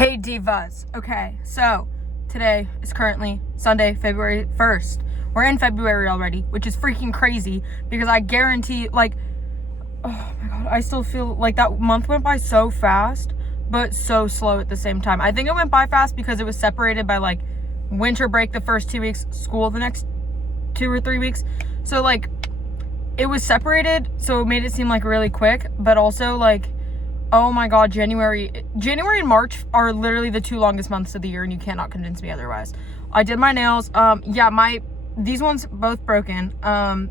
Hey divas. Okay, so today is currently Sunday, February 1st. We're in February already, which is freaking crazy because I guarantee, like, oh my god, I still feel like that month went by so fast, but so slow at the same time. I think it went by fast because it was separated by like winter break the first 2 weeks, school the next 2 or 3 weeks. So like it was separated, so it made it seem like really quick, but also like, oh my god, January and March are literally the two longest months of the year, and you cannot convince me otherwise. I did my nails. These ones both broken.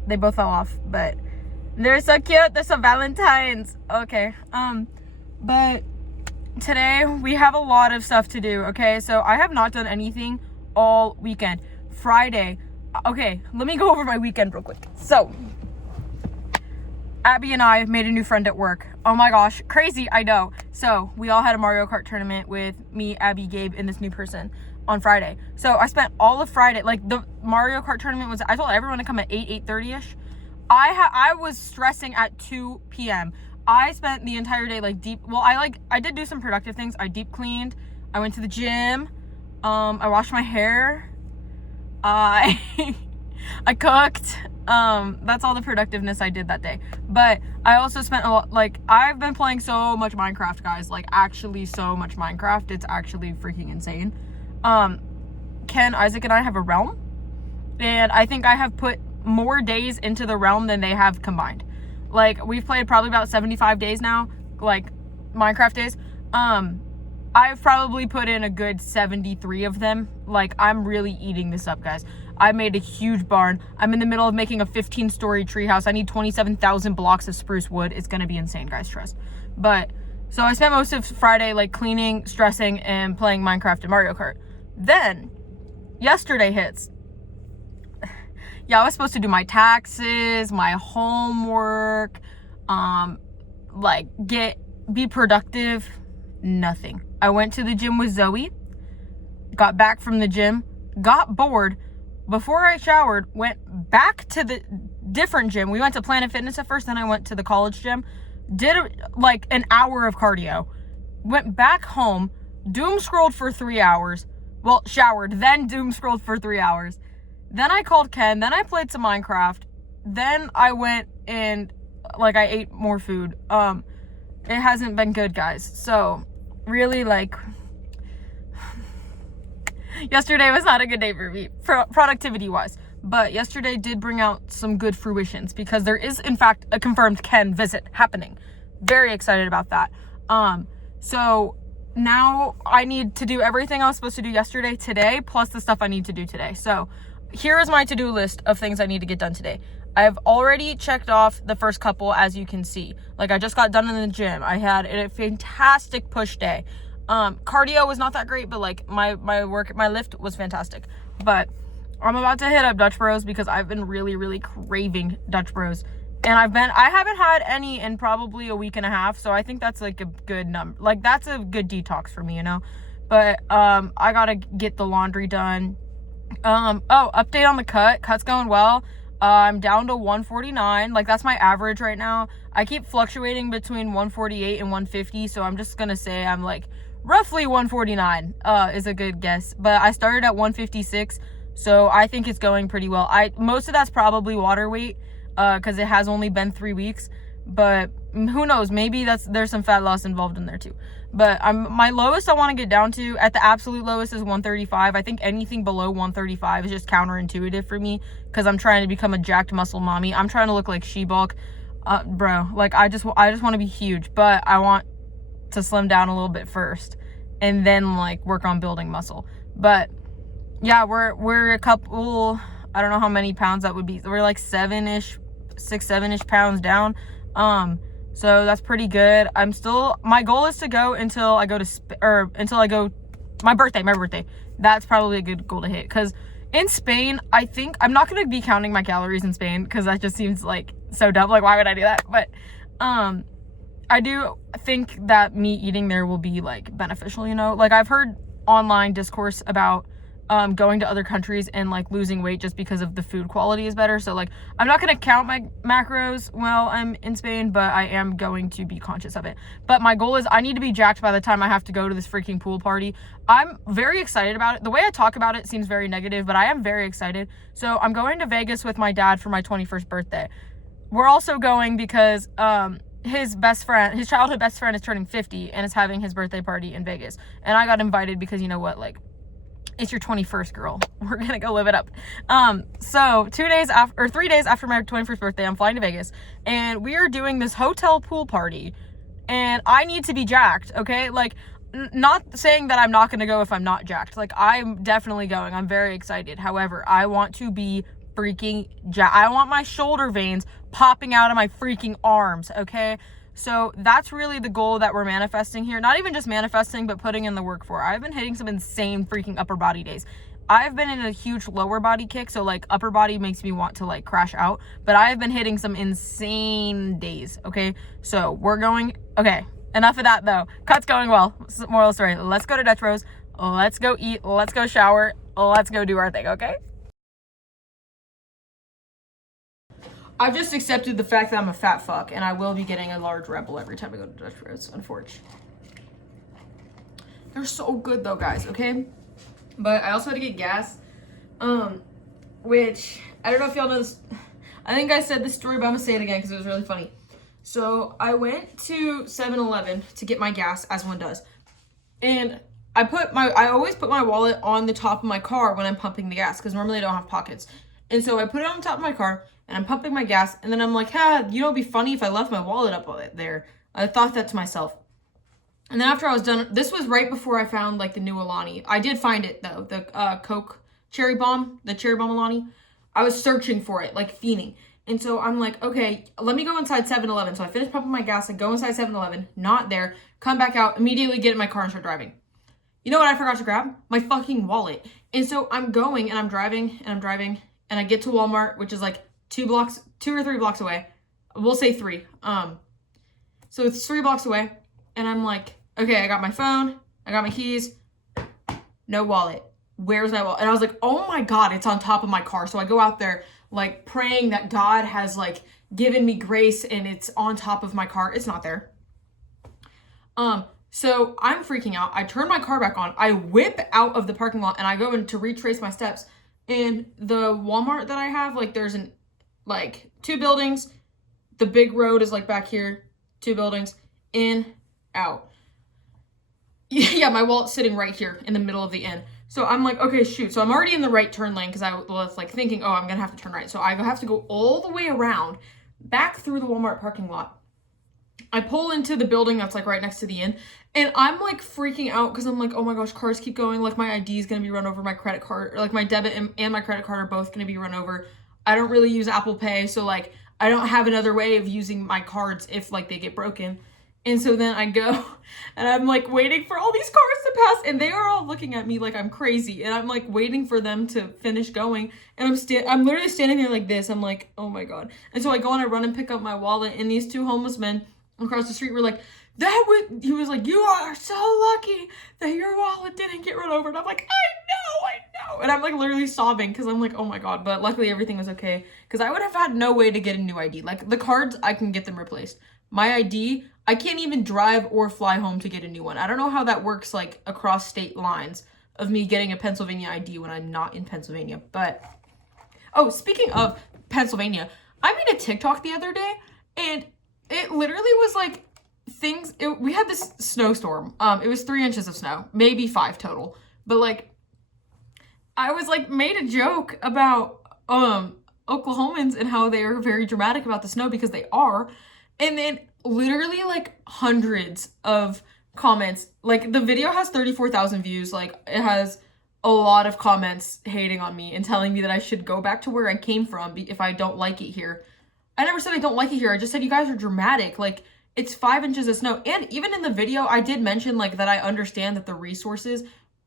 They both fell off, but they're so cute. They're so Valentine's. Okay. But today we have a lot of stuff to do, okay? So I have not done anything all weekend. Friday. Okay, let me go over my weekend real quick. So Abby and I made a new friend at work. Oh my gosh, crazy, I know. So we all had a Mario Kart tournament with me, Abby, Gabe, and this new person on Friday. So I spent all of Friday, like the Mario Kart tournament was, I told everyone to come at 8:30ish. I was stressing at 2 p.m. I spent the entire day like I did do some productive things. I deep cleaned. I went to the gym. I washed my hair. I cooked. That's all the productiveness I did that day. But I also spent a lot, like, I've been playing so much Minecraft, guys. Like, actually so much Minecraft. It's actually freaking insane. Ken, Isaac, and I have a realm. And I think I have put more days into the realm than they have combined. Like, we've played probably about 75 days now. Like, Minecraft days. I've probably put in a good 73 of them. Like, I'm really eating this up, guys. I made a huge barn. I'm in the middle of making a 15-story treehouse. I need 27,000 blocks of spruce wood. It's gonna be insane, guys, trust. But, so I spent most of Friday, like, cleaning, stressing, and playing Minecraft and Mario Kart. Then, yesterday hits. Yeah, I was supposed to do my taxes, my homework, be productive. Nothing. I went to the gym with Zoe, got back from the gym, got bored. Before I showered, went back to the different gym. We went to Planet Fitness at first, then I went to the college gym. Did like an hour of cardio. Went back home, doom scrolled for 3 hours. Well, showered, then doom scrolled for 3 hours. Then I called Ken, then I played some Minecraft. Then I went and, like, I ate more food. It hasn't been good, guys. So, really, like, yesterday was not a good day for me, productivity-wise. But yesterday did bring out some good fruitions because there is, in fact, a confirmed Ken visit happening. Very excited about that. So now I need to do everything I was supposed to do yesterday today, plus the stuff I need to do today. So here is my to-do list of things I need to get done today. I've already checked off the first couple, as you can see. Like, I just got done in the gym. I had a fantastic push day. Cardio was not that great, but like my lift was fantastic. But I'm about to hit up Dutch Bros because I've been really, really craving Dutch Bros. And I haven't had any in probably a week and a half. So I think that's like a good number. Like, that's a good detox for me, you know? But, I gotta get the laundry done. Update on the cut. Cut's going well. I'm down to 149. Like, that's my average right now. I keep fluctuating between 148 and 150. So I'm just gonna say I'm like roughly 149 is a good guess. But I started at 156. So I think it's going pretty well. Most of that's probably water weight because it has only been 3 weeks. But who knows? Maybe there's some fat loss involved in there too. But my lowest I want to get down to, at the absolute lowest, is 135. I think anything below 135 is just counterintuitive for me because I'm trying to become a jacked muscle mommy. I'm trying to look like She-Bulk. Bro, like, I just want to be huge, but I want to slim down a little bit first and then, like, work on building muscle. But yeah, we're a couple, I don't know how many pounds that would be. We're like 7-ish pounds down. So that's pretty good. My goal is to go until I go my birthday. That's probably a good goal to hit. Cause in Spain, I think I'm not going to be counting my calories in Spain. Cause that just seems like so dumb. Like, why would I do that? But, I do think that me eating there will be like beneficial, you know, like I've heard online discourse about, going to other countries and like losing weight just because of the food quality is better. So like I'm not going to count my macros while I'm in Spain, but I am going to be conscious of it. But my goal is I need to be jacked by the time I have to go to this freaking pool party. I'm very excited about it. The way I talk about it seems very negative, but I am very excited. So I'm going to Vegas with my dad for my 21st birthday. We're also going because his childhood best friend is turning 50 and is having his birthday party in Vegas. And I got invited because you know what, like, it's your 21st, girl. We're gonna go live it up. So 3 days after my 21st birthday, I'm flying to Vegas and we are doing this hotel pool party and I need to be jacked, okay? Like, not saying that I'm not gonna go if I'm not jacked. Like, I'm definitely going. I'm very excited. However, I want to be freaking jacked. I want my shoulder veins popping out of my freaking arms, okay? So that's really the goal that we're manifesting here. Not even just manifesting, but putting in the work for. I've been hitting some insane freaking upper body days. I've been in a huge lower body kick, so like upper body makes me want to like crash out, but I've been hitting some insane days, okay? So we're going, okay, enough of that though. Cut's going well. Moral of the story, let's go to Dutch Bros, let's go eat, let's go shower, let's go do our thing, okay? I've just accepted the fact that I'm a fat fuck, and I will be getting a large Rebel every time I go to Dutch Bros, unfortunately. They're so good though, guys, okay? But I also had to get gas, which, I don't know if y'all know this. I think I said this story, but I'm gonna say it again because it was really funny. So I went to 7-Eleven to get my gas, as one does. And I always put my wallet on the top of my car when I'm pumping the gas, because normally I don't have pockets. And so I put it on top of my car, and I'm pumping my gas, and then I'm like, you know, it'd be funny if I left my wallet up there. I thought that to myself. And then after I was done, this was right before I found, like, the new Alani. I did find it, though, the Coke Cherry Bomb, the Cherry Bomb Alani. I was searching for it, like, fiending. And so I'm like, okay, let me go inside 7-Eleven. So I finish pumping my gas, I go inside 7-Eleven, not there, come back out, immediately get in my car and start driving. You know what I forgot to grab? My fucking wallet. And so I'm going, and I'm driving, and I get to Walmart, which is, like, 2 or 3 blocks away. We'll say 3. So it's 3 blocks away, and I'm like, okay, I got my phone, I got my keys, no wallet. Where's my wallet? And I was like, oh my God, it's on top of my car. So I go out there, like, praying that God has, like, given me grace and it's on top of my car. It's not there. So I'm freaking out. I turn my car back on. I whip out of the parking lot and I go in to retrace my steps. And the Walmart that I have, like, there's 2 buildings. The big road is, like, back here. 2 buildings. In, out. Yeah, my wallet's sitting right here in the middle of the inn. So I'm like, okay, shoot. So I'm already in the right turn lane because I was, like, thinking, oh, I'm going to have to turn right. So I have to go all the way around, back through the Walmart parking lot. I pull into the building that's, like, right next to the inn. And I'm, like, freaking out because I'm like, oh, my gosh, cars keep going. Like, my ID is going to be run over. My credit card, or, like, my debit and my credit card are both going to be run over. I don't really use Apple Pay. So, like, I don't have another way of using my cards if, like, they get broken. And so then I go and I'm, like, waiting for all these cars to pass, and they are all looking at me like I'm crazy, and I'm, like, waiting for them to finish going, and I'm literally standing there like this. I'm like, oh my God. And so I go and I run and pick up my wallet, and these 2 homeless men across the street were like, he was like, you are so lucky that your wallet didn't get run over. And I'm like, I know. And I'm, like, literally sobbing because I'm like, oh my God. But luckily everything was okay, because I would have had no way to get a new ID. Like, the cards, I can get them replaced. My ID, I can't even drive or fly home to get a new one. I don't know how that works, like, across state lines of me getting a Pennsylvania ID when I'm not in Pennsylvania. But, oh, speaking of Pennsylvania, I made a TikTok the other day, and it literally was, like, we had this snowstorm. It was 3 inches of snow, maybe 5 total. But, like, I was, like, made a joke about, Oklahomans and how they are very dramatic about the snow, because they are. And then literally, like, hundreds of comments. Like, the video has 34,000 views. Like, it has a lot of comments hating on me and telling me that I should go back to where I came from if I don't like it here. I never said I don't like it here. I just said you guys are dramatic. Like, it's 5 inches of snow. And even in the video, I did mention, like, that I understand that the resources,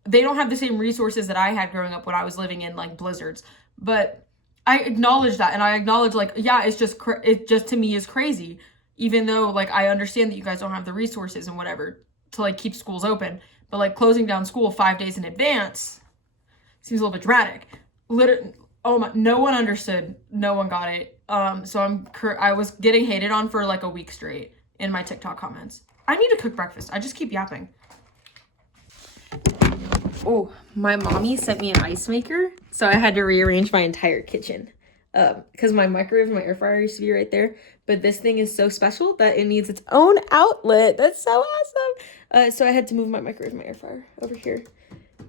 they don't have the same resources that I had growing up when I was living in, like, blizzards. But I acknowledge that. And I acknowledge, like, yeah, it just to me is crazy. Even though, like, I understand that you guys don't have the resources and whatever to, like, keep schools open. But, like, closing down school 5 days in advance, seems a little bit dramatic. Literally, oh my, no one understood. No one got it. So I was getting hated on for like a week straight in my TikTok comments. I need to cook breakfast. I just keep yapping. Oh, my mommy sent me an ice maker, so I had to rearrange my entire kitchen. Because my microwave and my air fryer used to be right there, but this thing is so special that it needs its own outlet. That's so awesome. So I had to move my microwave and my air fryer over here,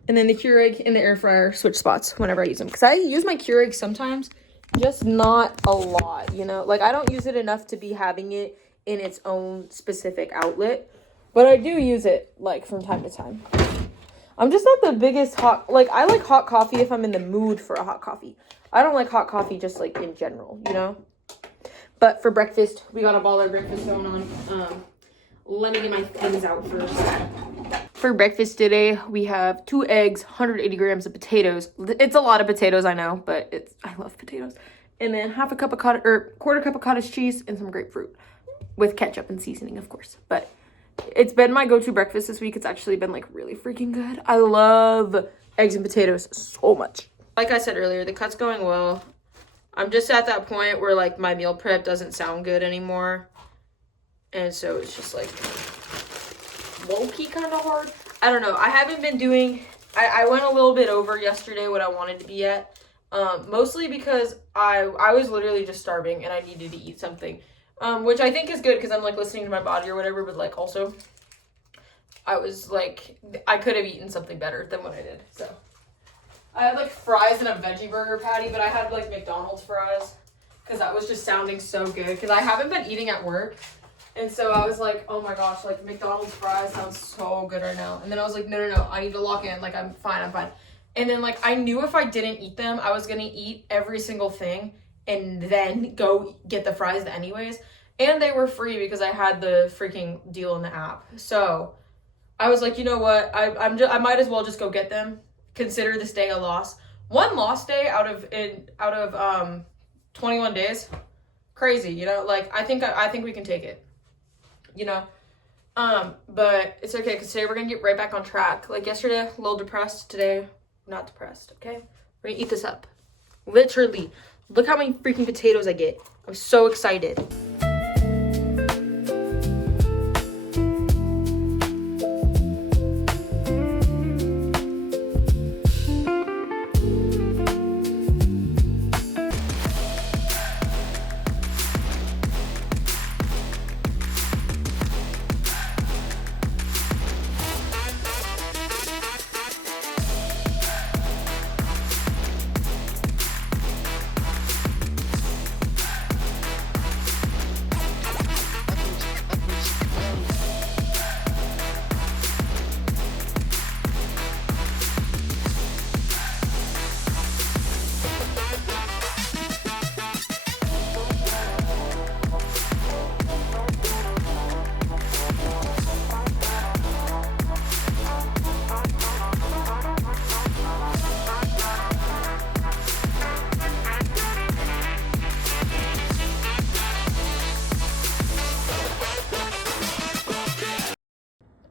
and then the Keurig and the air fryer switch spots whenever I use them, because I use my Keurig sometimes, just not a lot, you know, like I don't use it enough to be having it in its own specific outlet, but I do use it like from time to time. I'm just not the biggest I like hot coffee if I'm in the mood for a hot coffee. I don't like hot coffee just like in general, you know? But for breakfast, we got a baller breakfast going on. Let me get my things out first. For breakfast today, we have 2 eggs, 180 grams of potatoes. It's a lot of potatoes, I know, but I love potatoes. And then quarter cup of cottage cheese and some grapefruit with ketchup and seasoning, of course. But it's been my go-to breakfast this week. It's actually been like really freaking good. I love eggs and potatoes so much. Like I said earlier, the cut's going well. I'm just at that point where like my meal prep doesn't sound good anymore. And so it's just like low-key kind of hard. I don't know. I haven't been doing, I went a little bit over yesterday what I wanted to be at. Mostly because I was literally just starving and I needed to eat something. Which I think is good because I'm like listening to my body or whatever, but like also I was like, I could have eaten something better than what I did. So I had like fries and a veggie burger patty, but I had like McDonald's fries because that was just sounding so good because I haven't been eating at work. And so I was like, oh my gosh, like McDonald's fries sounds so good right now. And then I was like, no, I need to lock in. Like, I'm fine. And then like, I knew if I didn't eat them, I was going to eat every single thing and then go get the fries anyways. And they were free because I had the freaking deal in the app. So I was like, you know what? I might as well just go get them. Consider this day a loss. One lost day out of 21 days. Crazy, you know? Like, I think we can take it. You know? But it's okay because today we're gonna get right back on track. Like yesterday, a little depressed. Today, not depressed, okay? We're gonna eat this up. Literally. Look how many freaking potatoes I get. I'm so excited.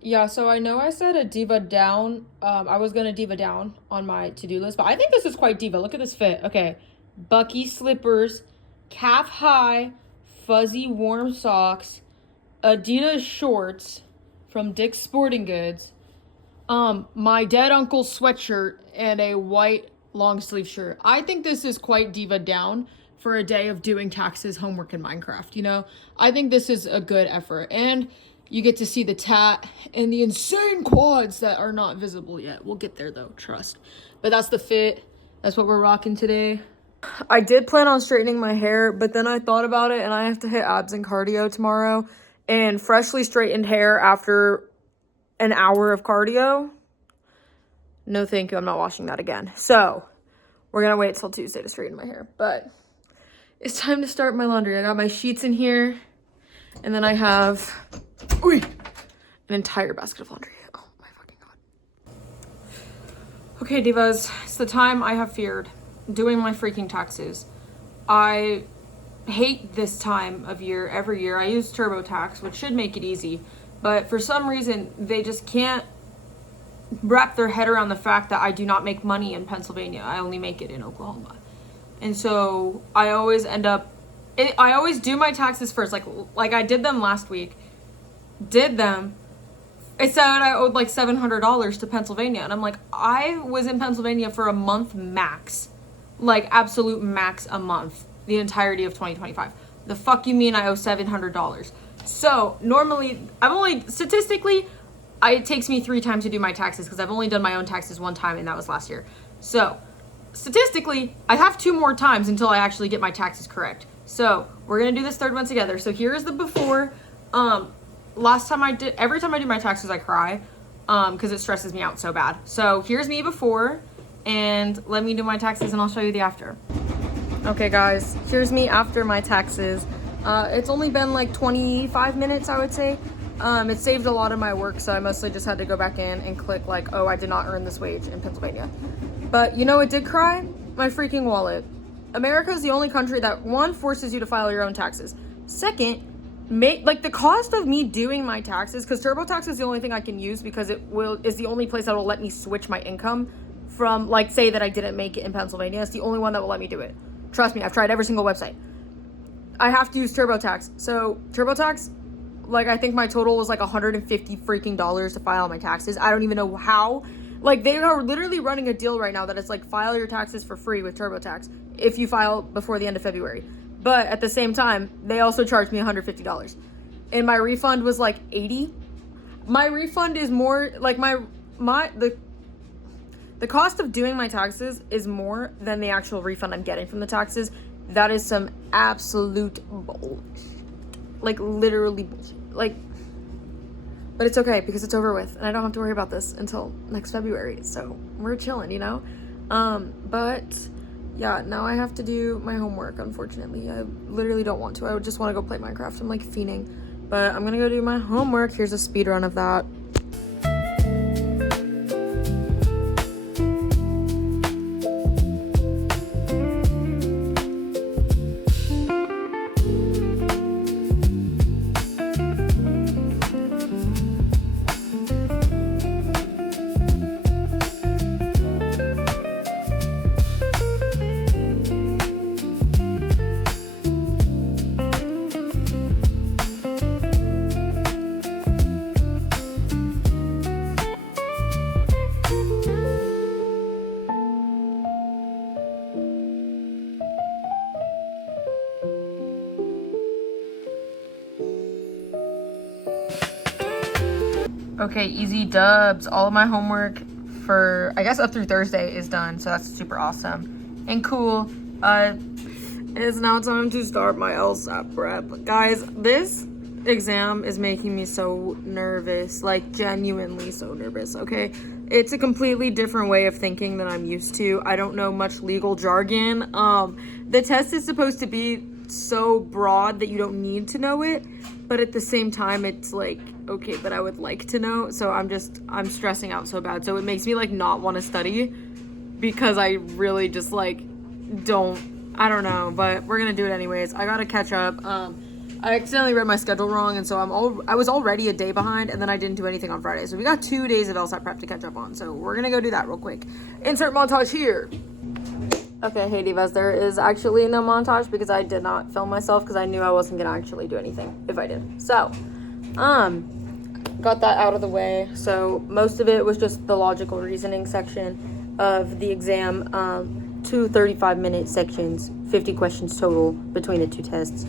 Yeah, so I know I said a diva down. I was gonna diva down on my to-do list, but I think this is quite diva. Look at this fit. Okay, Bucky slippers, calf high, fuzzy warm socks, Adidas shorts from Dick's Sporting Goods, my dead uncle's sweatshirt, and a white long sleeve shirt. I think this is quite diva down for a day of doing taxes, homework, and Minecraft, you know? I think this is a good effort. And you get to see the tat and the insane quads that are not visible yet. We'll get there though, trust. But that's the fit. That's what we're rocking today. I did plan on straightening my hair, but then I thought about it and I have to hit abs and cardio tomorrow. And freshly straightened hair after an hour of cardio, no thank you, I'm not washing that again. So we're gonna wait till Tuesday to straighten my hair. But it's time to start my laundry. I got my sheets in here. And then I have an entire basket of laundry. Oh my fucking god. Okay, divas, it's the time I have feared. Doing my freaking taxes. I hate this time of year every year. I use TurboTax, which should make it easy. But for some reason, they just can't wrap their head around the fact that I do not make money in Pennsylvania. I only make it in Oklahoma. And so I always I always do my taxes first. Like I did them last week. Did them. I said I owed like $700 to Pennsylvania. And I'm like, I was in Pennsylvania for a month max. Like absolute max a month. The entirety of 2025. The fuck you mean I owe $700? So normally, statistically, it takes me 3 times to do my taxes because I've only done my own taxes 1 time, and that was last year. So statistically, I have 2 more times until I actually get my taxes correct. So we're gonna do this 3rd one together. So here is the before. Every time I do my taxes, I cry because it stresses me out so bad. So here's me before, and let me do my taxes, and I'll show you the after. Okay guys, here's me after my taxes. It's only been like 25 minutes, I would say. It saved a lot of my work, so I mostly just had to go back in and click like, oh, I did not earn this wage in Pennsylvania. But you know what did cry? My freaking wallet. America is the only country that, 1, forces you to file your own taxes. 2nd, the cost of me doing my taxes, because TurboTax is the only thing I can use because is the only place that will let me switch my income from, like, say that I didn't make it in Pennsylvania. It's the only one that will let me do it. Trust me, I've tried every single website. I have to use TurboTax. So TurboTax, like, I think my total was like $150 freaking dollars to file my taxes. I don't even know how. Like, they are literally running a deal right now that it's like, file your taxes for free with TurboTax if you file before the end of February. But at the same time, they also charged me $150. And my refund was like $80. My refund is more, like, the cost of doing my taxes is more than the actual refund I'm getting from the taxes. That is some absolute bullshit. Like, literally bullshit. Like, but it's okay because it's over with and I don't have to worry about this until next February. So we're chilling, you know? But yeah, now I have to do my homework, unfortunately. I literally don't want to. I would just want to go play Minecraft. I'm like fiending. But I'm gonna go do my homework. Here's a speed run of that. Okay, easy dubs. All of my homework for, I guess, up through Thursday is done, so that's super awesome and cool. It's now time to start my LSAT prep. Guys, this exam is making me so nervous, like genuinely so nervous, okay? It's a completely different way of thinking than I'm used to. I don't know much legal jargon. The test is supposed to be so broad that you don't need to know it, but at the same time it's like, okay, but I would like to know. So I'm stressing out so bad. So it makes me like not want to study because I really just like I don't know, but we're gonna do it anyways. I gotta catch up. I accidentally read my schedule wrong, and so I was already a day behind, and then I didn't do anything on Friday. So we got 2 days of LSAT prep to catch up on. So we're gonna go do that real quick. Insert montage here. Okay, hey divas, there is actually no montage because I did not film myself because I knew I wasn't gonna actually do anything if I did. So, got that out of the way. So most of it was just the logical reasoning section of the exam. 2 35-minute sections, 50 questions total between the 2 tests.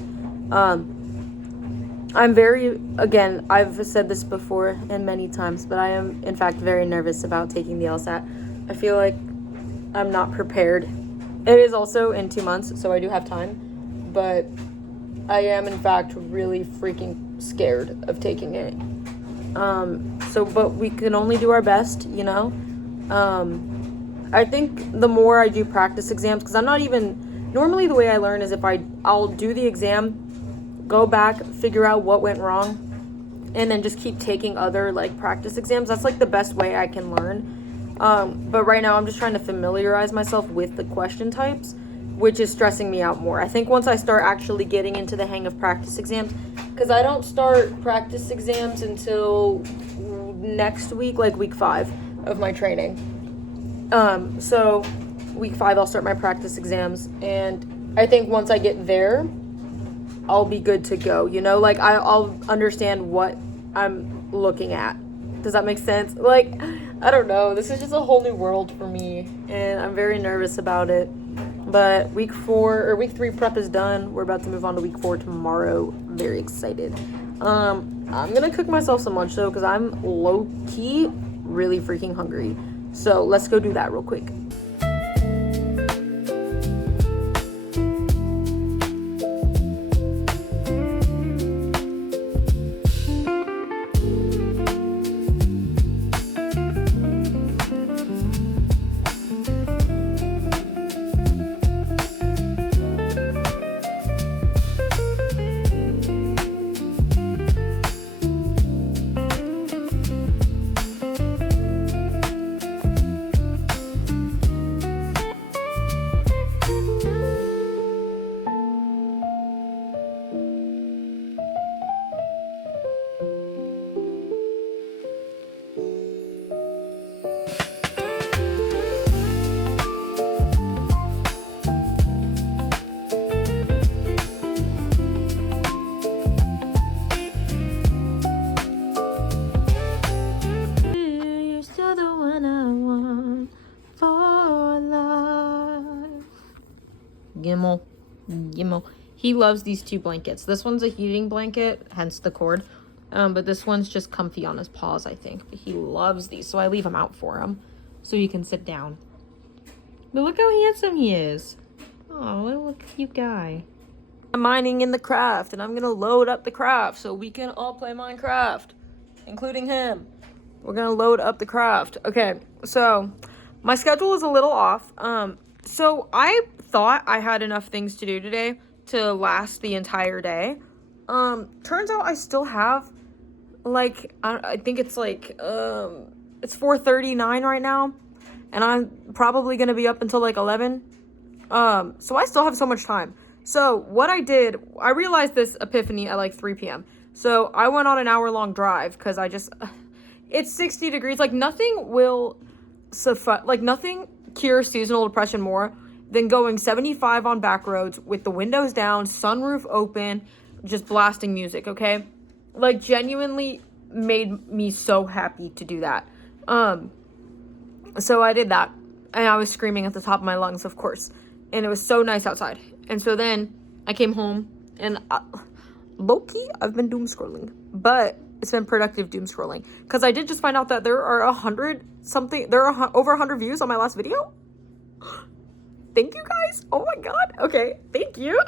Again, I've said this before and many times, but I am in fact very nervous about taking the LSAT. I feel like I'm not prepared. It is also in 2 months, so I do have time, but I am in fact really freaking scared of taking it. But we can only do our best, you know? I think the more I do practice exams, because normally the way I learn is I'll do the exam, go back, figure out what went wrong, and then just keep taking other like practice exams. That's like the best way I can learn. But right now I'm just trying to familiarize myself with the question types, which is stressing me out more. I think once I start actually getting into the hang of practice exams, because I don't start practice exams until next week, like week 5. of my training. So week 5, I'll start my practice exams, and I think once I get there, I'll be good to go. You know, like I'll understand what I'm looking at. Does that make sense? Like, I don't know. This is just a whole new world for me, and I'm very nervous about it. But week 3 prep is done. We're about to move on to week 4 tomorrow. I'm very excited. I'm gonna cook myself some lunch though, because I'm low-key really freaking hungry. So let's go do that real quick. Gimmel. He loves these 2 blankets. This one's a heating blanket, hence the cord. But this one's just comfy on his paws, I think. But he loves these, so I leave them out for him so he can sit down. But look how handsome he is. Oh, little cute guy. I'm mining in the craft, and I'm gonna load up the craft so we can all play Minecraft, including him. We're gonna load up the craft. Okay, so my schedule is a little off. So I thought I had enough things to do today to last the entire day. Turns out I still have, like, I think it's like, it's 4:39 right now, and I'm probably gonna be up until like 11. So I still have so much time. So what I did, I realized this epiphany at like 3 p.m. So I went on an hour-long drive because it's 60 degrees. Like, nothing will nothing cures seasonal depression more than going 75 on back roads with the windows down, sunroof open, just blasting music, okay? Like, genuinely made me so happy to do that. So I did that, and I was screaming at the top of my lungs, of course, and it was so nice outside. And so then I came home, and low-key, I've been doom scrolling, but it's been productive doom scrolling, because I did just find out that there are over 100 views on my last video. Thank you guys. Oh my god. Okay, thank you.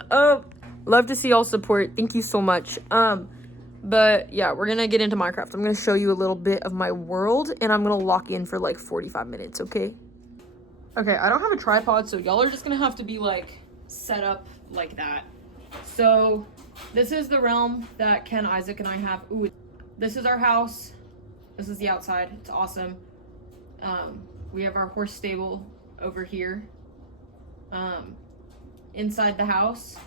Love to see y'all support. Thank you so much. But yeah, we're gonna get into Minecraft. I'm gonna show you a little bit of my world, and I'm gonna lock in for like 45 minutes, okay? Okay, I don't have a tripod, so y'all are just gonna have to be like set up like that. So this is the realm that Ken, Isaac, and I have. Ooh, this is our house. This is the outside. It's awesome. We have our horse stable over here. Inside the house,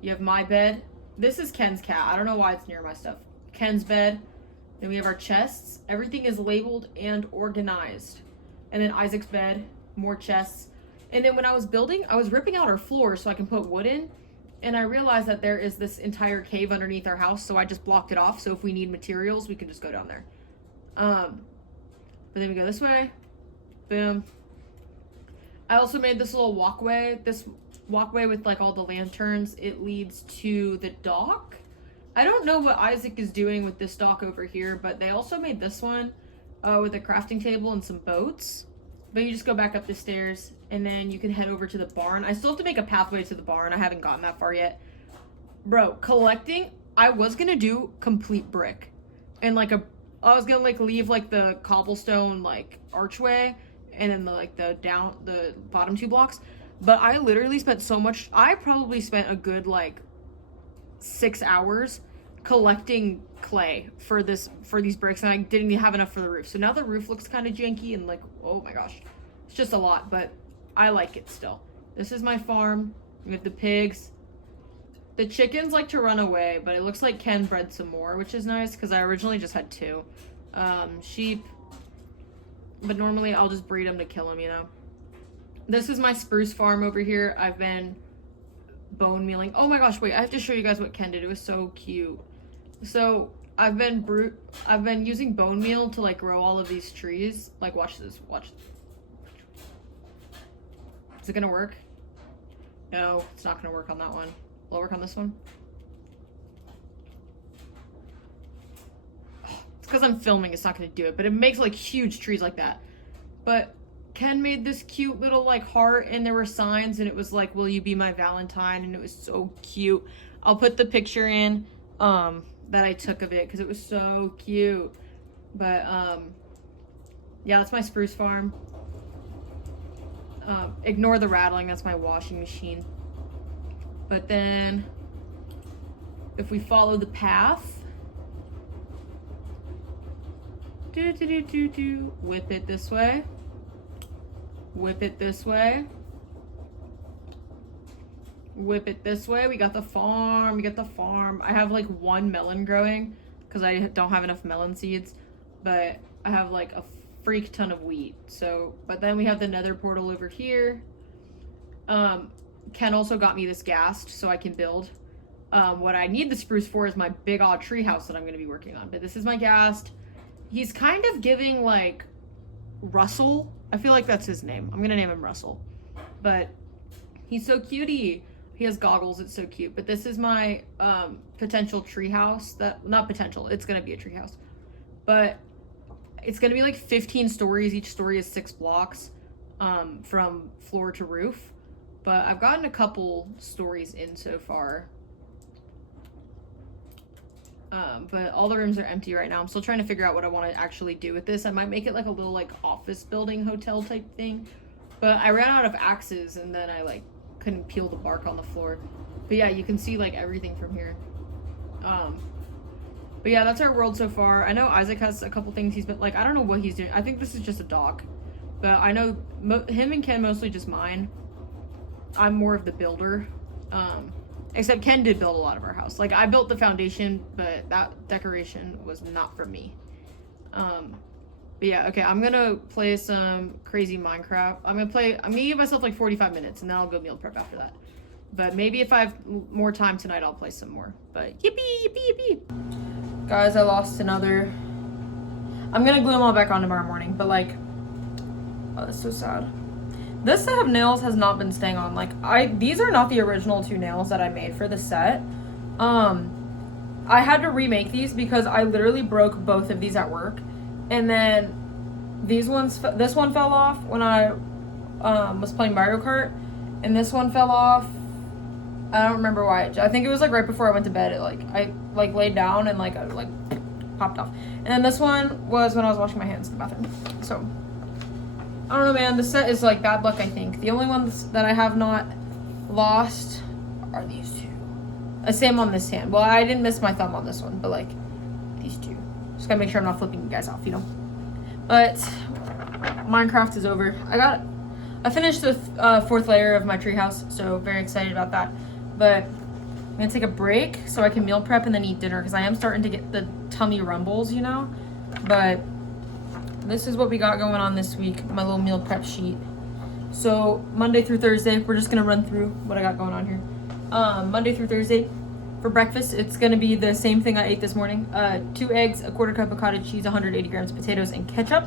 you have my bed. This is Ken's cat. I don't know why it's near my stuff. Ken's bed. Then we have our chests. Everything is labeled and organized. And then Isaac's bed, more chests. And then when I was building, I was ripping out our floor so I can put wood in. And I realized that there is this entire cave underneath our house, so I just blocked it off. So if we need materials, we can just go down there. But then we go this way. Boom. I also made this little walkway. This walkway with like all the lanterns. It leads to the dock. I don't know what Isaac is doing with this dock over here, but they also made this one with a crafting table and some boats. But you just go back up the stairs, and then you can head over to the barn. I still have to make a pathway to the barn. I haven't gotten that far yet. Bro, collecting, I was gonna do complete brick. And like I was gonna like leave like the cobblestone like archway, and then the bottom 2 blocks. But I literally spent so much, I probably spent a good like 6 hours collecting clay for these bricks, and I didn't even have enough for the roof. So now the roof looks kind of janky and like, oh my gosh, it's just a lot, but I like it still. This is my farm. We have the pigs. The chickens like to run away, but it looks like Ken bred some more, which is nice because I originally just had 2. Sheep. but normally I'll just breed them to kill them, you know. This is my spruce farm over here. I've been bone mealing. Oh my gosh, wait, I have to show you guys what Ken did. It was so cute. So I've been using bone meal to like grow all of these trees. Like, watch this. Watch. Is it gonna work? No, it's not gonna work on that one. Will it work on this one? Oh, it's because I'm filming, it's not gonna do it, but it makes like huge trees like that. But Ken made this cute little like heart, and there were signs, and it was like, will you be my Valentine? And it was so cute. I'll put the picture in that I took of it because it was so cute. But yeah, that's my spruce farm. Ignore the rattling, that's my washing machine. But then if we follow the path, whip it this way, whip it this way, whip it this way. We got the farm, we got the farm. I have like one melon growing because I don't have enough melon seeds, but I have like a freak ton of wheat. So, but then we have the nether portal over here. Ken also got me this ghast so I can build. What I need the spruce for is my big odd tree house that I'm going to be working on. But this is my ghast. He's kind of giving like Russell. I feel like that's his name. I'm going to name him Russell. But he's so cutie. He has goggles. It's so cute. But this is my potential tree house. Not potential. It's going to be a tree house. But it's going to be like 15 stories. Each story is 6 blocks from floor to roof. But I've gotten a couple stories in so far. But all the rooms are empty right now. I'm still trying to figure out what I want to actually do with this. I might make it like a little like office building hotel type thing. But I ran out of axes and then I like couldn't peel the bark on the floor. But yeah, you can see like everything from here. But yeah, that's our world so far. I know Isaac has a couple things he's been like, I don't know what he's doing. I think this is just a dock. But I know him and Ken mostly just mine. I'm more of the builder. Except Ken did build a lot of our house. Like, I built the foundation, but that decoration was not from me. But yeah, okay, I'm gonna play some crazy Minecraft. I'm gonna give myself like 45 minutes, and then I'll go meal prep after that. But maybe if I have more time tonight, I'll play some more. But yippee, yippee, yippee. Guys, I lost another. I'm gonna glue them all back on tomorrow morning, but like, oh, that's so sad. This set of nails has not been staying on. Like, these are not the original 2 nails that I made for the set. I had to remake these because I literally broke both of these at work. And then this one fell off when I was playing Mario Kart. And this one fell off. I don't remember why. I think it was like right before I went to bed. I laid down and like popped off. And then this one was when I was washing my hands in the bathroom. So I don't know, man. The set is like bad luck, I think. The only ones that I have not lost are these 2. Same on this hand. Well, I didn't miss my thumb on this one, but like these 2. Just gotta make sure I'm not flipping you guys off, you know. But Minecraft is over. I finished the 4th layer of my treehouse, so very excited about that. But I'm gonna take a break so I can meal prep and then eat dinner because I am starting to get the tummy rumbles, you know. But this is what we got going on this week, my little meal prep sheet. So Monday through Thursday, we're just gonna run through what I got going on here. Monday through Thursday, for breakfast, it's gonna be the same thing I ate this morning. 2 eggs, a 1/4 cup of cottage cheese, 180 grams of potatoes, and ketchup.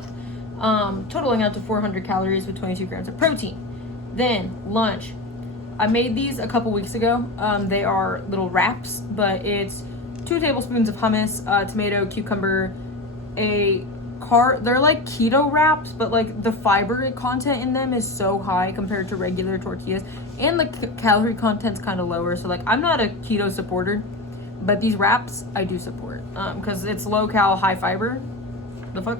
Totaling out to 400 calories with 22 grams of protein. Then lunch. I made these a couple weeks ago. They are little wraps, but it's 2 tablespoons of hummus, tomato, cucumber, they're like keto wraps, but like the fiber content in them is so high compared to regular tortillas, and the calorie content's kind of lower. So like, I'm not a keto supporter, but these wraps I do support because it's low cal, high fiber. The fuck.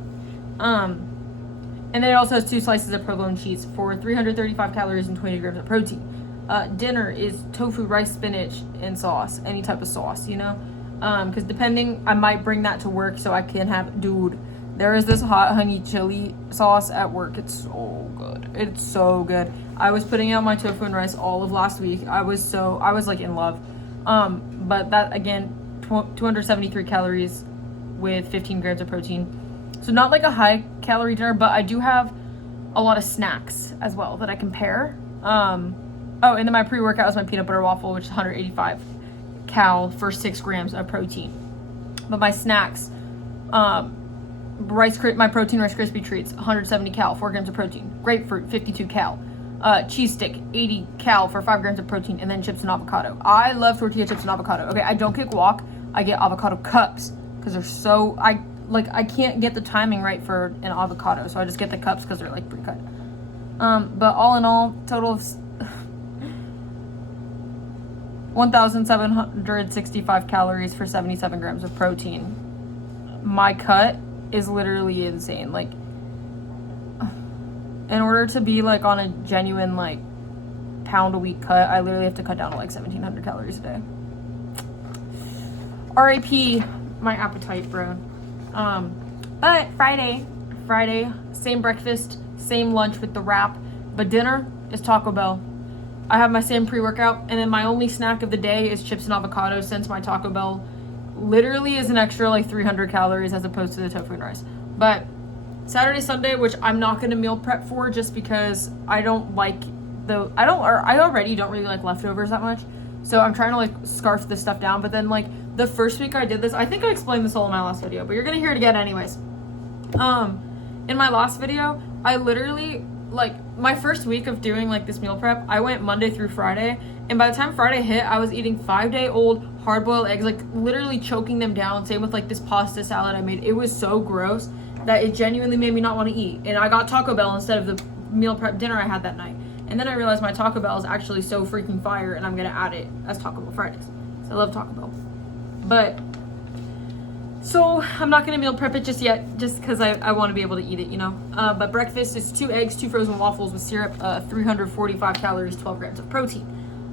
And then it also has 2 slices of provolone cheese for 335 calories and 20 grams of protein. Dinner is tofu, rice, spinach, and sauce, any type of sauce, you know, because depending, I might bring that to work so I can have, dude, there is this hot honey chili sauce at work. It's so good. It's so good. I was putting out my tofu and rice all of last week. I was like in love. But that again, 273 calories with 15 grams of protein. So not like a high calorie dinner, but I do have a lot of snacks as well that I can pair. Oh, and then my pre-workout is my peanut butter waffle, which is 185 cal for 6 grams of protein. But my snacks, my protein Rice Krispie treats, 170 cal, 4 grams of protein. Grapefruit, 52 cal. Cheese stick, 80 cal for 5 grams of protein, and then chips and avocado. I love tortilla chips and avocado. Okay, I don't get guac. I get avocado cups because they're so, I can't get the timing right for an avocado, so I just get the cups because they're like pre-cut. But all in all, total of 1,765 calories for 77 grams of protein. My cut is literally insane. Like, in order to be like on a genuine like pound a week cut, I literally have to cut down to like 1,700 calories a day. RIP my appetite, bro. But Friday, same breakfast, same lunch with the wrap, but dinner is Taco Bell. I have my same pre-workout, and then my only snack of the day is chips and avocados, since my Taco Bell literally is an extra like 300 calories as opposed to the tofu and rice. But Saturday, Sunday, which I'm not going to meal prep for just because I already don't really like leftovers that much. So I'm trying to like scarf this stuff down. But then like the first week I did this, I think I explained this all in my last video, but you're going to hear it again anyways. In my last video, I literally, like, my first week of doing like this meal prep, I went Monday through Friday, and by the time Friday hit, I was eating 5-day-old hard-boiled eggs, like literally choking them down. Same with like this pasta salad I made. It was so gross that it genuinely made me not want to eat, and I got Taco Bell instead of the meal prep dinner I had that night. And then I realized my Taco Bell is actually so freaking fire, and I'm gonna add it as Taco Bell Fridays. So I love Taco Bell. But so I'm not gonna meal prep it just yet, just because I want to be able to eat it, you know. But breakfast is 2 eggs, 2 frozen waffles with syrup, 345 calories, 12 grams of protein.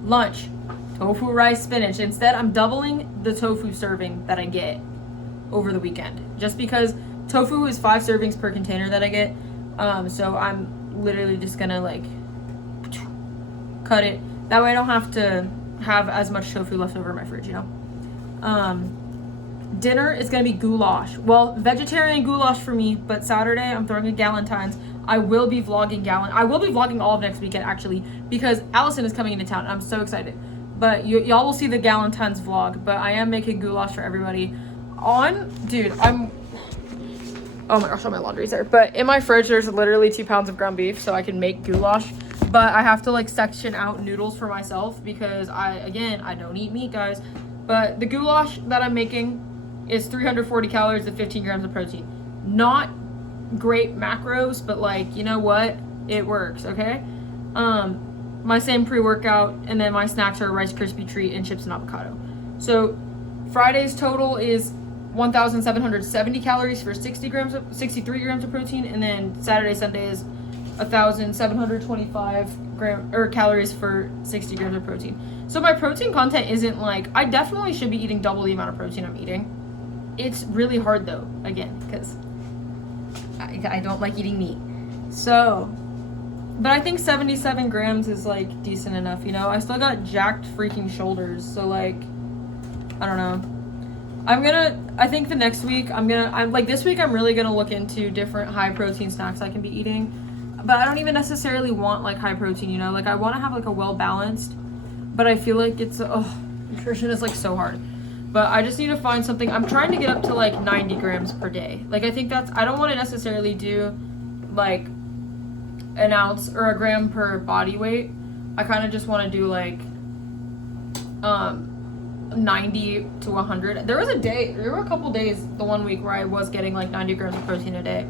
Lunch, tofu, rice, spinach. Instead, I'm doubling the tofu serving that I get over the weekend, just because tofu is 5 servings per container that I get. So I'm literally just gonna like cut it. That way I don't have to have as much tofu left over in my fridge, you know. Dinner is gonna be goulash. Well, vegetarian goulash for me, but Saturday I'm throwing a Galentine's. I will be vlogging all of next weekend actually, because Allison is coming into town and I'm so excited. But y'all will see the Galentine's vlog, but I am making goulash for everybody. Oh my gosh, all my laundry's there. But in my fridge, there's literally 2 pounds of ground beef, so I can make goulash. But I have to like section out noodles for myself because I don't eat meat, guys. But the goulash that I'm making is 340 calories and 15 grams of protein. Not great macros, but like, you know what? It works, okay? My same pre-workout, and then my snacks are a Rice Krispie treat and chips and avocado. So Friday's total is 1,770 calories for 63 grams of protein, and then Saturday, Sunday is 1,725 calories for 60 grams of protein. So my protein content isn't like, I definitely should be eating double the amount of protein I'm eating. It's really hard though, again, because I don't like eating meat. So, but I think 77 grams is like decent enough, you know. I still got jacked freaking shoulders, so like, I don't know. I think the next week this week I'm really gonna look into different high protein snacks I can be eating. But I don't even necessarily want like high protein, you know. Like I want to have like a well balanced, but I feel like nutrition is like so hard. But I just need to find something. I'm trying to get up to like 90 grams per day. Like I think I don't want to necessarily do like an ounce or a gram per body weight. I kind of just want to do like 90 to 100. There were a couple days the one week where I was getting like 90 grams of protein a day.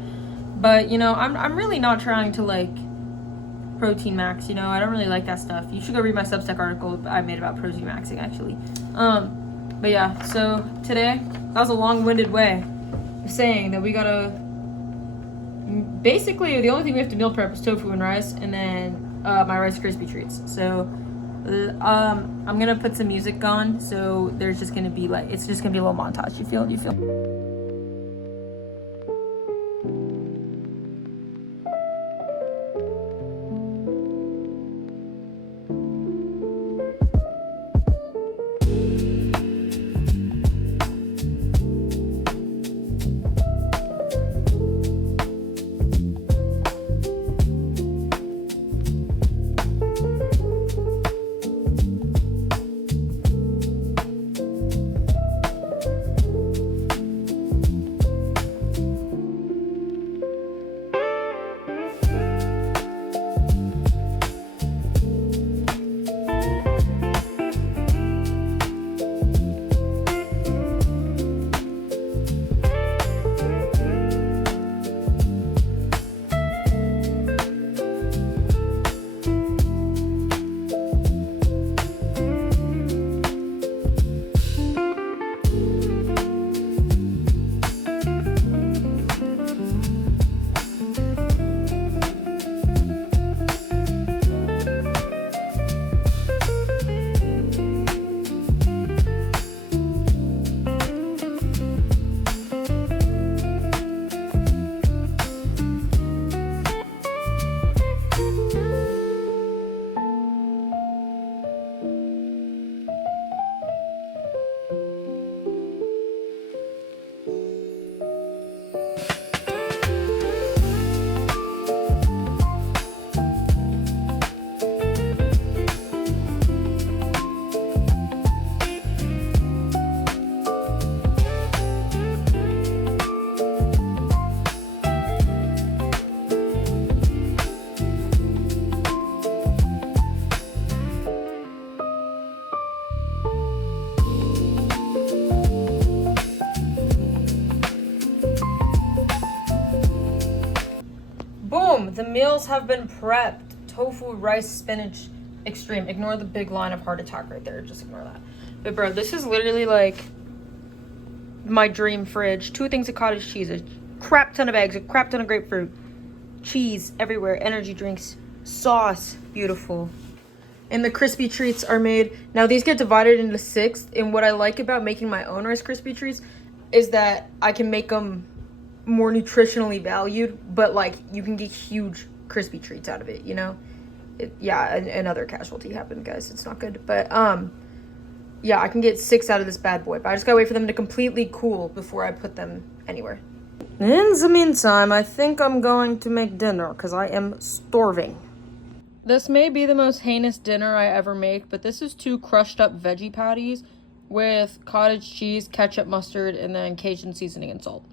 But you know, I'm really not trying to like protein max, you know. I don't really like that stuff. You should go read my Substack article I made about protein maxing actually. But yeah, so today, that was a long-winded way of saying that we gotta, basically the only thing we have to meal prep is tofu and rice, and then my Rice Krispie treats. So I'm gonna put some music on, so there's just gonna be like, it's just gonna be a little montage. You feel? Boom! The meals have been prepped. Tofu, rice, spinach, extreme. Ignore the big line of heart attack right there. Just ignore that. But bro, this is literally like my dream fridge. 2 things of cottage cheese, a crap ton of eggs, a crap ton of grapefruit, cheese everywhere, energy drinks, sauce, beautiful. And the crispy treats are made. Now these get divided into 6. And what I like about making my own Rice Krispie treats is that I can make them more nutritionally valued, but like you can get huge crispy treats out of it, you know? Another casualty happened, guys. It's not good. But yeah, I can get 6 out of this bad boy, but I just gotta wait for them to completely cool before I put them anywhere. In the meantime, I think I'm going to make dinner because I am starving. This may be the most heinous dinner I ever make, but this is 2 crushed up veggie patties with cottage cheese, ketchup, mustard, and then Cajun seasoning and salt.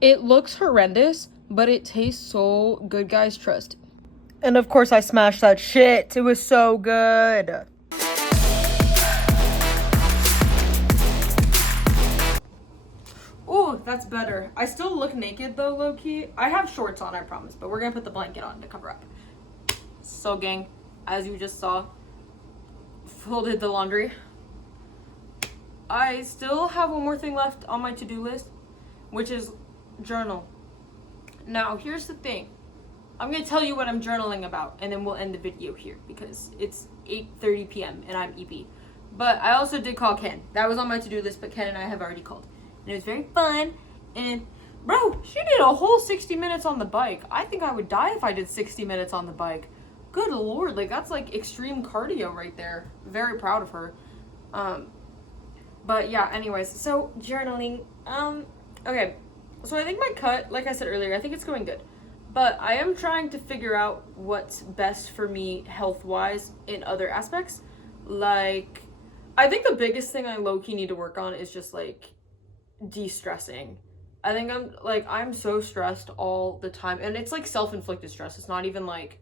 It looks horrendous, but it tastes so good, guys. Trust. And of course, I smashed that shit. It was so good. Oh, that's better. I still look naked though, low-key. I have shorts on, I promise, but we're gonna put the blanket on to cover up. So gang, as you just saw, folded the laundry. I still have one more thing left on my to-do list, which is journal. Now, here's the thing. I'm gonna tell you what I'm journaling about, and then we'll end the video here because it's 8:30 p.m. and I'm EP. But I also did call Ken. That was on my to-do list, but Ken and I have already called. And it was very fun. And bro, she did a whole 60 minutes on the bike. I think I would die if I did 60 minutes on the bike. Good lord, like that's like extreme cardio right there. Very proud of her. But yeah, anyways, so journaling. Okay. So I think my cut, like I said earlier, I think it's going good. But I am trying to figure out what's best for me health-wise in other aspects. Like, I think the biggest thing I low-key need to work on is just like de-stressing. I think I'm so stressed all the time, and it's like self-inflicted stress. It's not even like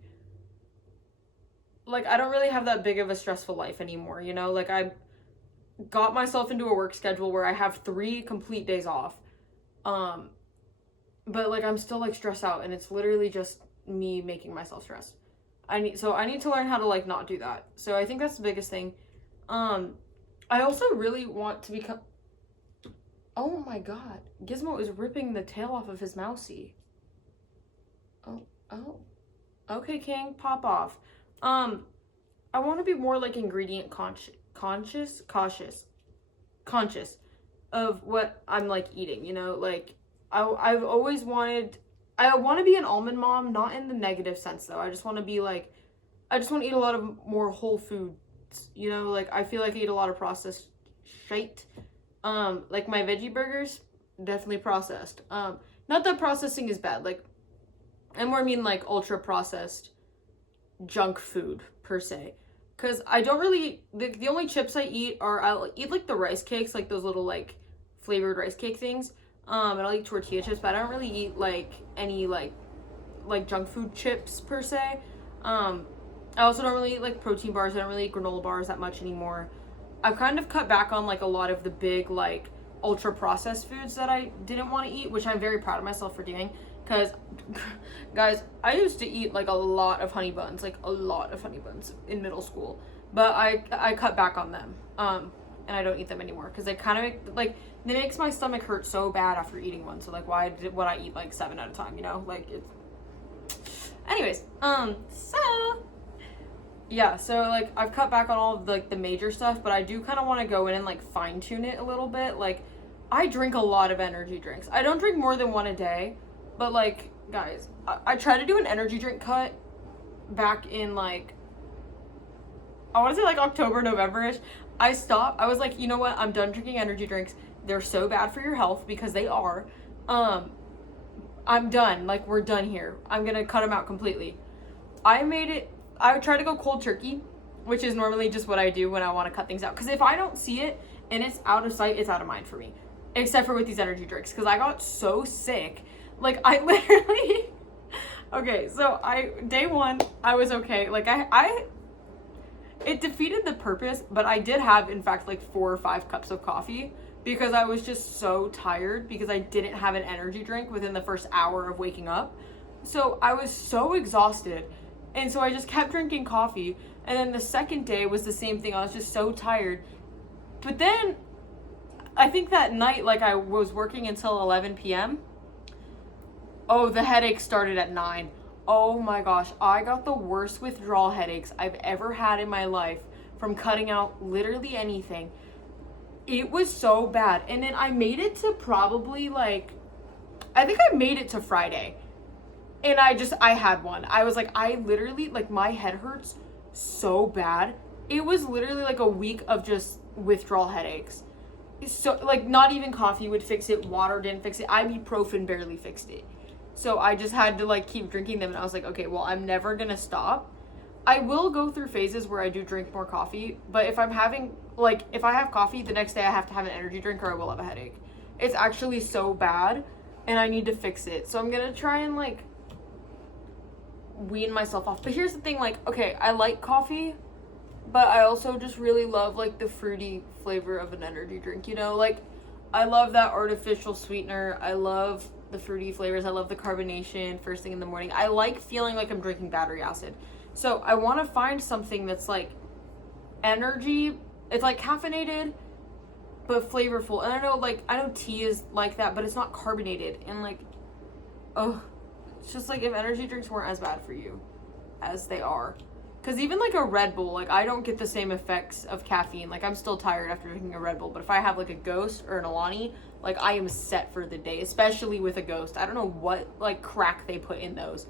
I don't really have that big of a stressful life anymore, you know? Like I got myself into a work schedule where I have 3 complete days off. But like I'm still like stressed out, and it's literally just me making myself stressed. I need to learn how to like not do that. So I think that's the biggest thing. I also really want to become. Oh my god, Gizmo is ripping the tail off of his mousey. Oh. Okay, King, pop off. I want to be more like ingredient conscious of what I'm like eating, you know? Like I've always wanted, I want to be an almond mom, not in the negative sense though. I just want to be like, I just want to eat a lot of more whole foods, you know? Like I feel like I eat a lot of processed shit. Like my veggie burgers, definitely processed. Not that processing is bad, like I more mean like ultra processed junk food per se, because I don't really, the only chips I eat are, I'll eat like the rice cakes, like those little like flavored rice cake things, and I'll eat tortilla chips, but I don't really eat like any like junk food chips per se. I also don't really eat like protein bars. I don't really eat granola bars that much anymore. I've kind of cut back on like a lot of the big like ultra processed foods that I didn't want to eat, which I'm very proud of myself for doing. Because guys, I used to eat like a lot of honey buns in middle school, but I cut back on them, and I don't eat them anymore because they kind of it makes my stomach hurt so bad after eating one. So like why would I eat like 7 at a time, you know? Like it's anyways, so yeah, so like I've cut back on all of like the major stuff, but I do kind of want to go in and like fine tune it a little bit. Like I drink a lot of energy drinks. I don't drink more than 1 a day. But like, guys, I tried to do an energy drink cut back in like, I want to say like October, November-ish. I stopped. I was like, you know what? I'm done drinking energy drinks. They're so bad for your health, because they are. I'm done. Like, we're done here. I'm going to cut them out completely. I tried to go cold turkey, which is normally just what I do when I want to cut things out. Because if I don't see it and it's out of sight, it's out of mind for me. Except for with these energy drinks, because I got so sick. Like, I literally, okay, so day 1, I was okay. Like, it defeated the purpose, but I did have, in fact, like 4 or 5 cups of coffee, because I was just so tired, because I didn't have an energy drink within the first hour of waking up. So I was so exhausted. And so I just kept drinking coffee. And then the second day was the same thing. I was just so tired. But then I think that night, like I was working until 11 p.m. Oh, the headache started at 9. Oh my gosh, I got the worst withdrawal headaches I've ever had in my life from cutting out literally anything. It was so bad. And then I made it to probably like, I think I made it to Friday. And I had one. I was like, I literally, like, my head hurts so bad. It was literally like a week of just withdrawal headaches. So, like, not even coffee would fix it. Water didn't fix it. Ibuprofen barely fixed it. So I just had to, like, keep drinking them. And I was like, okay, well, I'm never going to stop. I will go through phases where I do drink more coffee. But if I'm having, like, if I have coffee, the next day I have to have an energy drink or I will have a headache. It's actually so bad. And I need to fix it. So I'm going to try and, like, wean myself off. But here's the thing, like, okay, I like coffee, but I also just really love, like, the fruity flavor of an energy drink, you know? Like, I love that artificial sweetener. I love the fruity flavors. I love the carbonation first thing in the morning. I like feeling like I'm drinking battery acid. So I want to find something that's, like, energy. It's, like, caffeinated, but flavorful. And I know tea is like that, but it's not carbonated. And, like, it's just like if energy drinks weren't as bad for you as they are. Because even like a Red Bull, like I don't get the same effects of caffeine. Like I'm still tired after drinking a Red Bull. But if I have like a Ghost or an Alani, like I am set for the day. Especially with a Ghost. I don't know what like crack they put in those.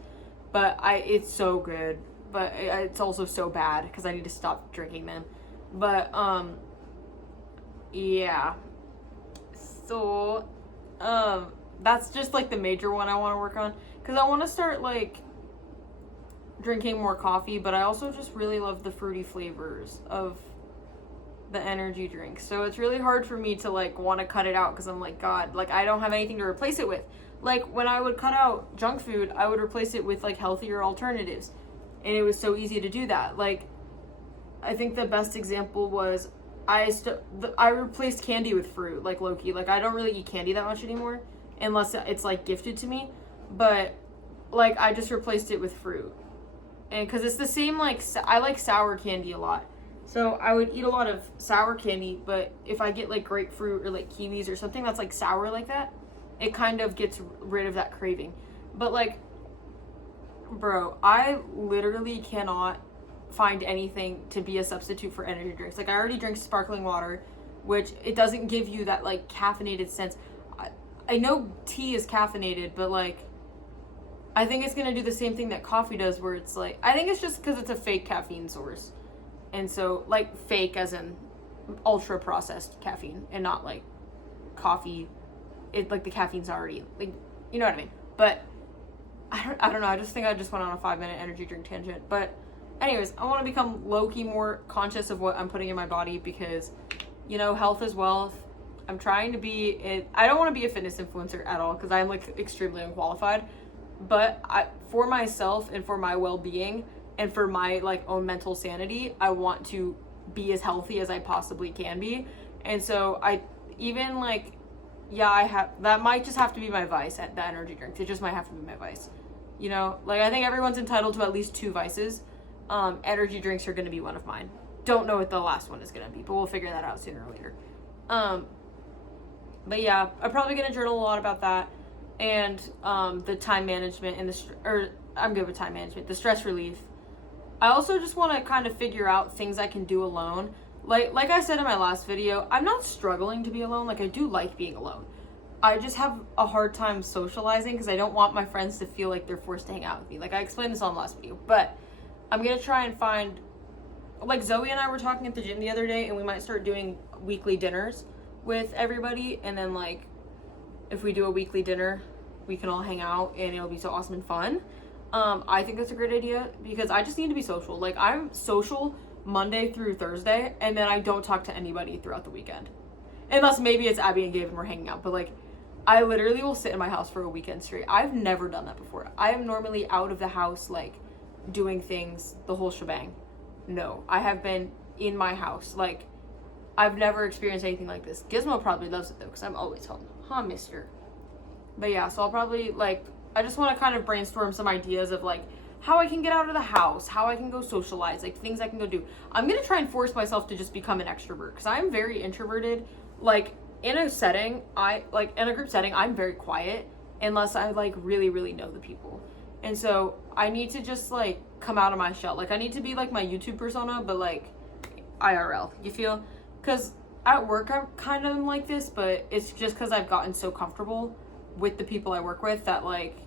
But it's so good. But it's also so bad because I need to stop drinking them. But yeah. So that's just like the major one I want to work on. Because I want to start, like, drinking more coffee, but I also just really love the fruity flavors of the energy drinks. So it's really hard for me to, like, want to cut it out because I'm like, God, like, I don't have anything to replace it with. Like, when I would cut out junk food, I would replace it with, like, healthier alternatives. And it was so easy to do that. Like, I think the best example was I replaced candy with fruit, like, low-key. Like, I don't really eat candy that much anymore unless it's, like, gifted to me. But, like, I just replaced it with fruit. And because it's the same, like, I like sour candy a lot. So I would eat a lot of sour candy, but if I get, like, grapefruit or, like, kiwis or something that's, like, sour like that, it kind of gets rid of that craving. But, like, bro, I literally cannot find anything to be a substitute for energy drinks. Like, I already drink sparkling water, which it doesn't give you that, like, caffeinated sense. I know tea is caffeinated, but, like, I think it's going to do the same thing that coffee does where it's like, I think it's just because it's a fake caffeine source. And so, like, fake as in ultra processed caffeine and not like coffee. Like the caffeine's already, like, you know what I mean? But I don't know. I just think I just went on a 5-minute energy drink tangent. But anyways, I want to become low-key more conscious of what I'm putting in my body because, you know, health is wealth. I'm trying to be, I don't want to be a fitness influencer at all because I'm, like, extremely unqualified. But for myself and for my well-being and for my, like, own mental sanity, I want to be as healthy as I possibly can be. And so that might just have to be my vice at the energy drinks. It just might have to be my vice. You know, like, I think everyone's entitled to at least 2 vices. Energy drinks are going to be one of mine. Don't know what the last one is going to be, but we'll figure that out sooner or later. But yeah, I'm probably going to journal a lot about that. And the time management and I'm good with time management, the stress relief. I also just want to kind of figure out things I can do alone. Like I said in my last video, I'm not struggling to be alone. Like, I do like being alone. I just have a hard time socializing because I don't want my friends to feel like they're forced to hang out with me. Like, I explained this on the last video, but I'm going to try and find, like, Zoe and I were talking at the gym the other day, and we might start doing weekly dinners with everybody. And then, like, if we do a weekly dinner, we can all hang out and it'll be so awesome and fun. I think that's a great idea because I just need to be social. Like, I'm social Monday through Thursday, and then I don't talk to anybody throughout the weekend. Unless maybe it's Abby and Gabe and we're hanging out, but, like, I literally will sit in my house for a weekend straight. I've never done that before. I am normally out of the house, like, doing things, the whole shebang. No, I have been in my house. Like, I've never experienced anything like this. Gizmo probably loves it, though, because I'm always home. Huh, mister? But yeah, so I'll probably, like, I just want to kind of brainstorm some ideas of like how I can get out of the house, how I can go socialize, like things I can go do. I'm gonna try and force myself to just become an extrovert because I'm very introverted. Like in a setting, in a group setting, I'm very quiet unless I like really, really know the people. And so I need to just like come out of my shell. Like I need to be like my YouTube persona, but like IRL, you feel? Because at work I'm kind of like this, but it's just because I've gotten so comfortable with the people I work with that like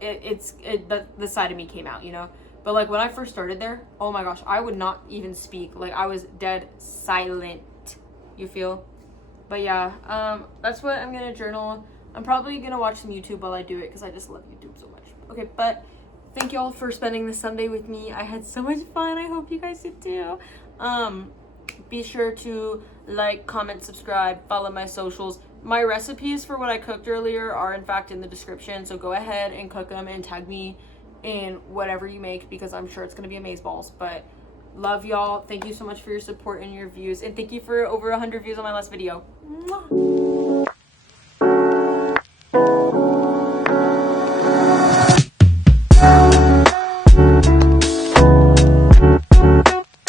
the side of me came out, you know? But like when I first started there, oh my gosh, I would not even speak. Like I was dead silent, you feel? But yeah, that's what I'm gonna journal. I'm probably gonna watch some YouTube while I do it because I just love YouTube so much. Okay, but thank y'all for spending this Sunday with me. I had so much fun. I hope you guys did too. Be sure to like, comment, subscribe, follow my socials. My recipes for what I cooked earlier are in fact in the description, so go ahead and cook them and tag me in whatever you make because I'm sure it's gonna be amazeballs. But love y'all. Thank you so much for your support and your views, and thank you for over 100 views on my last video. Mwah.